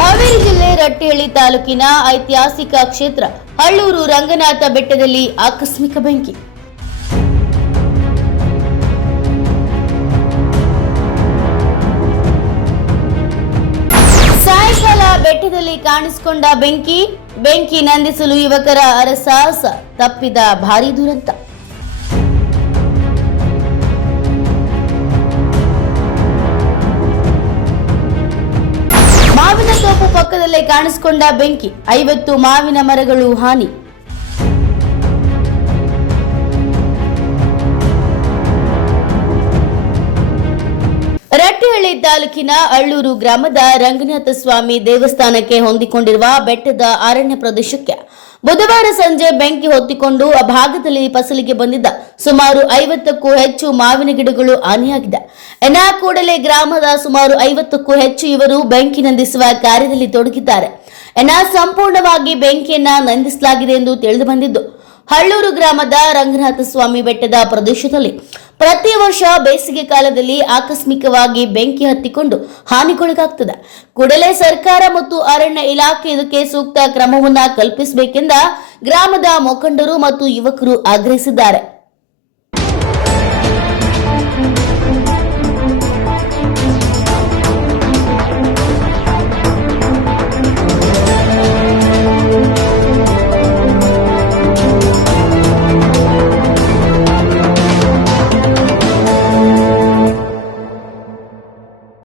ಹಾವೇರಿ ಜಿಲ್ಲೆ ರಟ್ಟೆಹಳ್ಳಿ ತಾಲೂಕಿನ ಐತಿಹಾಸಿಕ ಕ್ಷೇತ್ರ ಹಳ್ಳೂರು ರಂಗನಾಥ ಬೆಟ್ಟದಲ್ಲಿ ಆಕಸ್ಮಿಕ ಬೆಂಕಿ. ಸಾಯಂಕಾಲ ಬೆಟ್ಟದಲ್ಲಿ ಕಾಣಿಸಿಕೊಂಡ ಬೆಂಕಿ ನಂದಿಸಲು ಯುವಕರ ಅರಸಾಹಸ, ತಪ್ಪಿದ ಭಾರೀ ದುರಂತ. ಮಾವಿನ ತೋಪು ಪಕ್ಕದಲ್ಲೇ ಕಾಣಿಸಿಕೊಂಡ ಬೆಂಕಿ, 50 ಮಾವಿನ ಮರಗಳು ಹಾನಿ. ರಟ್ಟೆಹಳ್ಳಿ ತಾಲೂಕಿನ ಹಳ್ಳೂರು ಗ್ರಾಮದ ರಂಗನಾಥ ಸ್ವಾಮಿ ದೇವಸ್ಥಾನಕ್ಕೆ ಹೊಂದಿಕೊಂಡಿರುವ ಬೆಟ್ಟದ ಅರಣ್ಯ ಪ್ರದೇಶಕ್ಕೆ ಬುಧವಾರ ಸಂಜೆ ಬೆಂಕಿ ಹೊತ್ತಿಕೊಂಡು ಆ ಭಾಗದಲ್ಲಿ ಫಸಲಿಗೆ ಬಂದಿದ್ದ ಸುಮಾರು 50ಕ್ಕೂ ಹೆಚ್ಚು ಮಾವಿನ ಗಿಡಗಳು ಹಾನಿಯಾಗಿದೆ. ಕೂಡಲೇ ಗ್ರಾಮದ ಸುಮಾರು 50ಕ್ಕೂ ಹೆಚ್ಚು ಇವರು ಬೆಂಕಿ ನಂದಿಸುವ ಕಾರ್ಯದಲ್ಲಿ ತೊಡಗಿದ್ದಾರೆ. ಸಂಪೂರ್ಣವಾಗಿ ಬೆಂಕಿಯನ್ನ ನಂದಿಸಲಾಗಿದೆ ಎಂದು ತಿಳಿದು ಬಂದಿದ್ದು, ಹಳ್ಳೂರು ಗ್ರಾಮದ ರಂಗನಾಥ ಸ್ವಾಮಿ ಬೆಟ್ಟದ ಪ್ರದೇಶದಲ್ಲಿ ಪ್ರತಿ ವರ್ಷ ಬೇಸಿಗೆ ಕಾಲದಲ್ಲಿ ಆಕಸ್ಮಿಕವಾಗಿ ಬೆಂಕಿ ಹತ್ತಿಕೊಂಡು ಹಾನಿಗೊಳಗಾಗ್ತದೆ. ಕೂಡಲೇ ಸರ್ಕಾರ ಮತ್ತು ಅರಣ್ಯ ಇಲಾಖೆ ಇದಕ್ಕೆ ಸೂಕ್ತ ಕ್ರಮವನ್ನ ಕಲ್ಪಿಸಬೇಕೆಂದ ಗ್ರಾಮದ ಮುಖಂಡರು ಮತ್ತು ಯುವಕರು ಆಗ್ರಹಿಸಿದ್ದಾರೆ.